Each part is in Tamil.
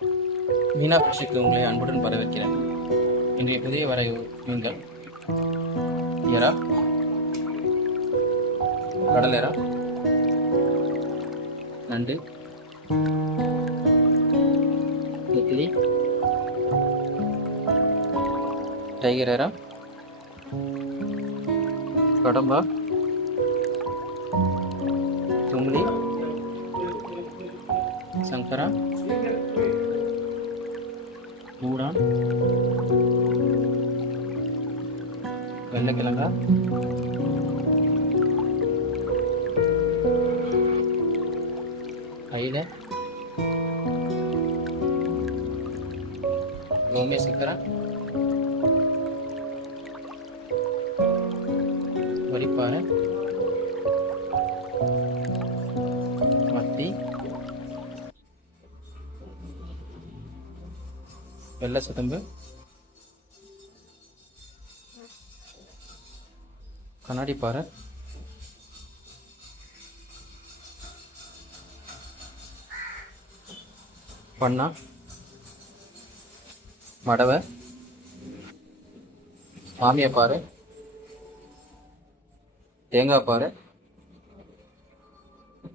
மீனா ஃபிஷ்ஷுக்கு உங்களை அன்புடன் வரவேற்கிறேன். இன்றைய புதிய வரைவு மீன்கள் எறா, கடல் எறா, நண்டு, நெத்திலி, டைகர் எறா, கடம்பா, தும்ளி, சங்கரா, ஊடான், வெள்ளைக்கிழங்கா, ஐல, ரோமிய சக்கரா, வரிப்பாறை, மத்தி, வெள்ளை சுதம்பு, கண்ணாடி பாறை, பண்ணா, மடவை, மாமியப்பாறை, தேங்காய் பாறை,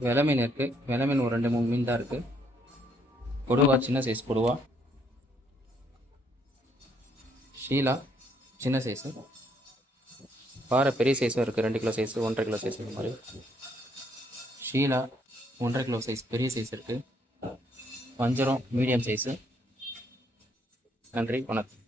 வெலை மீன் இருக்கு. வெலை மீன் ஒரு 2-3 மீன் தான் இருக்கு. கொடுவா, சின்ன சைஸ் கொடுவா, ஷீலா சின்ன சைஸு, பாறை பெரிய சைஸும் இருக்குது. 2 கிலோ சைஸு, 1.5 கிலோ சைஸ் இந்த மாதிரி. ஷீலா 1.5 கிலோ சைஸ் பெரிய சைஸ் இருக்குது. வஞ்சரம் மீடியம் சைஸு. நன்றி, வணக்கம்.